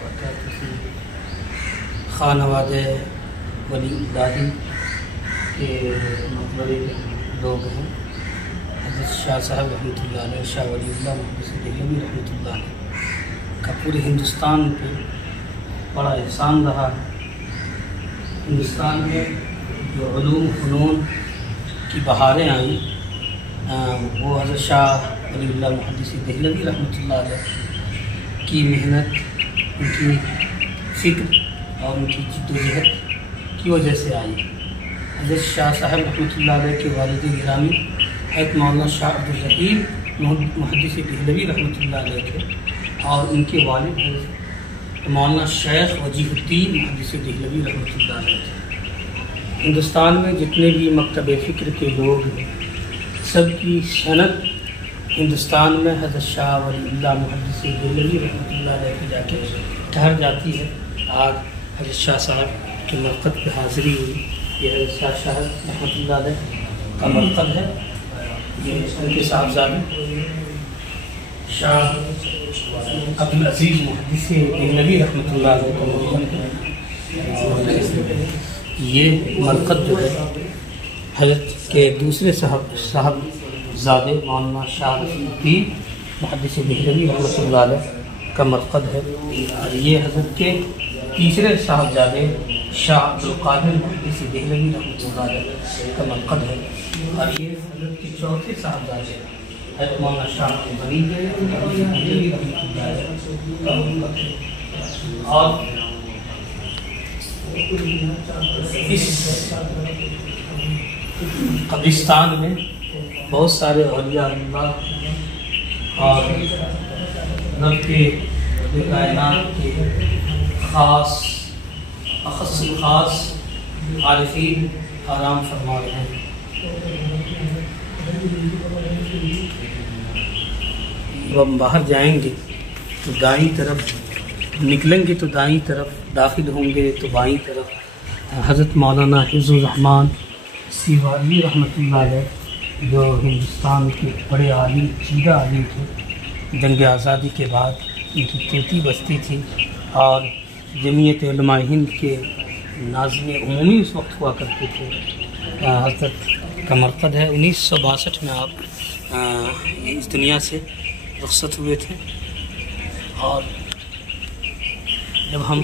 وبرکاتہ خانواد ولی اللہ کے مقبرے لوگ ہیں. حضرت شاہ صاحب رحمۃ اللہ علیہ، شاہ ولی اللہ محدث دہلوی رحمۃ اللہ علیہ کا پورے ہندوستان پہ بڑا احسان رہا ہے. ہندوستان میں جو علوم فنون کی بہاریں آئیں وہ حضرت شاہ ولی اللہ محدث دہلوی رحمۃ اللہ علیہ کی محنت، ان کی فکر اور ان کی جد و جہد کی وجہ سے آئی. حضرت شاہ صاحب رحمۃ اللہ علیہ کے والد گرامی حضرت مولانا شاہ عبدالرحیم محدث دہلوی رحمۃ اللہ علیہ تھے، اور ان کے والد حضرت مولانا شیخ وجیہ الدین محدث دہلوی رحمۃ اللہ علیہ تھے. ہندوستان میں جتنے بھی مکتب فکر کے لوگ ہیں، سب کی سند ہندوستان میں حضرت شاہ ولی اللہ محدث دہلوی رحمۃ اللہ علیہ کی جا کے ٹھہر جاتی ہے. آج حضرت شاہ صاحب کے مرقد پہ حاضری ہوئی. یہ حضرت شاہ صاحب رحمۃ اللہ علیہ کا مرقد ہے. یہ ان کے صاحبزادے شاہ عبدالعزیز محدث دہلوی رحمۃ اللہ علیہ کا مرقد ہے. یہ مرقد جو ہے حضرت کے دوسرے صاحبزادے مولانا شاہ الدین محدث دہلوی رحمۃ اللہ علیہ کا مرقد ہے. اور یہ حضرت کے تیسرے صاحبزادے شاہ عبدالقادر محدث دہلوی رحمۃ اللہ علیہ کا مرقد ہے. اور یہ حضرت کے چوتھے صاحبزادے حضرت مولانا شاہ غنی دہلوی رحمۃ اللہ علیہ کا مرقد ہے. اور اس قبرستان میں بہت سارے اولیاء اللہ اور رب کے کائنات کے خاص عارفین آرام فرما رہے ہیں. جب ہم باہر جائیں گے تو دائیں طرف نکلیں گے، تو دائیں طرف داخل ہوں گے تو بائیں طرف حضرت مولانا حفظ الرحمان سیوالی رحمۃ اللہ علیہ، جو ہندوستان کے بڑے عالم چیرہ عالم تھے. جنگ آزادی کے بعد ان کی چیتی بستی تھی، اور جمعیت علماء ہند کے ناظم عمومی اس وقت ہوا کرتے تھے. حضرت کا مرقد ہے. 1962 میں آپ اس دنیا سے رخصت ہوئے تھے. اور جب ہم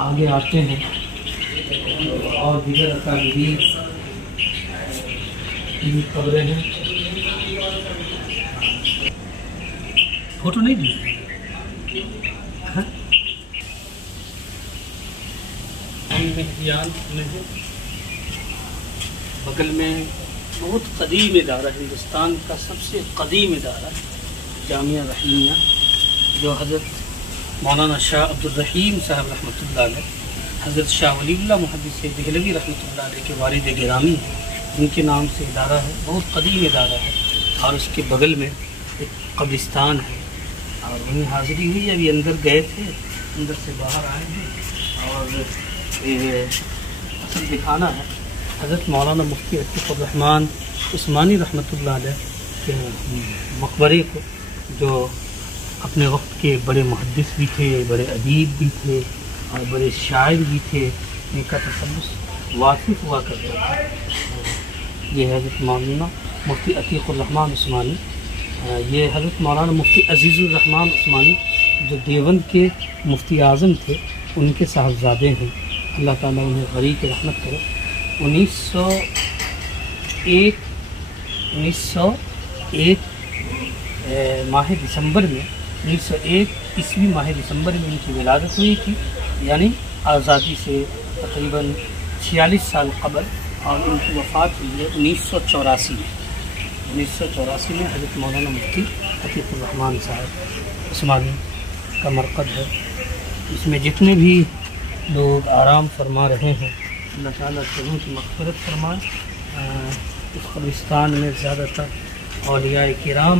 آگے آتے ہیں اور دیگر اکابرین کی قبریں ہیں. فوٹو نہیں دی بغل میں بہت قدیم ادارہ، ہندوستان کا سب سے قدیم ادارہ جامعہ رحیمیہ، جو حضرت مولانا شاہ عبدالرحیم صاحب رحمۃ اللہ علیہ، حضرت شاہ ولی اللہ محدث دہلوی رحمۃ اللہ علیہ کے والد گرامی ہیں، ان کے نام سے ادارہ ہے. بہت قدیم ادارہ ہے. اور اس کے بغل میں ایک قبرستان ہے، اور وہیں حاضری ہوئی. ابھی اندر گئے تھے، اندر سے باہر آئے ہیں. اور اصل دکھانا ہے حضرت مولانا مفتی عتیق الرحمان عثمانی رحمۃ اللہ علیہ کے مقبرے کو، جو اپنے وقت کے بڑے محدث بھی تھے، بڑے ادیب بھی تھے، اور بڑے شاعر بھی تھے. ان کا تخلص واقف ہوا کرتا تھا. یہ حضرت مولانا مفتی عتیق الرحمان عثمانی. یہ حضرت مولانا مفتی عزیز الرحمان عثمانی جو دیوبند کے مفتی اعظم تھے، ان کے صاحبزادے ہیں. اللہ تعالیٰ انہیں غریق رحمت کرے. 1901 ماہ دسمبر میں 1901 عیسوی ماہ دسمبر میں ان کی ولادت ہوئی تھی، یعنی آزادی سے تقریباً 46 سال قبل. اور ان کی وفات ہوئی ہے 1984 میں. 1984 میں حضرت مولانا مفتی عتیق الرحمان صاحب عثمانی کا مرقد ہے. اس میں جتنے بھی لوگ آرام فرما رہے ہیں، اللہ تعالیٰ سبوں کی مغفرت فرمائے. اس قبرستان میں زیادہ تر اولیاء کرام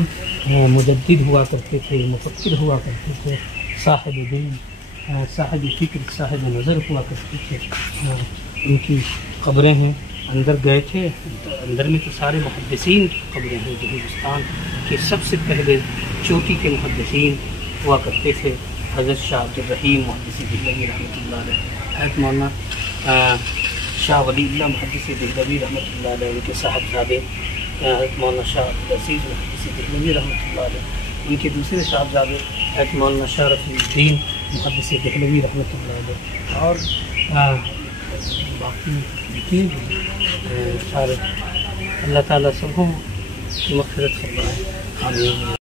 مجدد ہوا کرتے تھے، مفکر ہوا کرتے تھے، صاحب دین، صاحب فکر، صاحب نظر ہوا کرتے تھے. ان کی قبریں ہیں. اندر گئے تھے، اندر میں تو سارے محدثین کی قبریں ہیں جو ہندوستان کے سب سے پہلے چوٹی کے محدثین ہوا کرتے تھے. حضرت شاہ عبد الرحیم محدث دہلوی رحمۃ اللہ علیہ، حضرت مولانا شاہ ولی اللہ محدث دہلوی رحمۃ اللہ علیہ، ان کے صاحبزادے حضرت مولانا شاہ عبدالعزیز محدث دہلوی رحمۃ اللہ علیہ، ان کے دوسرے صاحبزادے حضرت مولانا شاہ رفیع الدین محدث دہلوی رحمۃ اللہ علیہ، اور باقی جتنے بھی سارے، اللہ تعالیٰ سب کی مغفرت فرمائے، آمین۔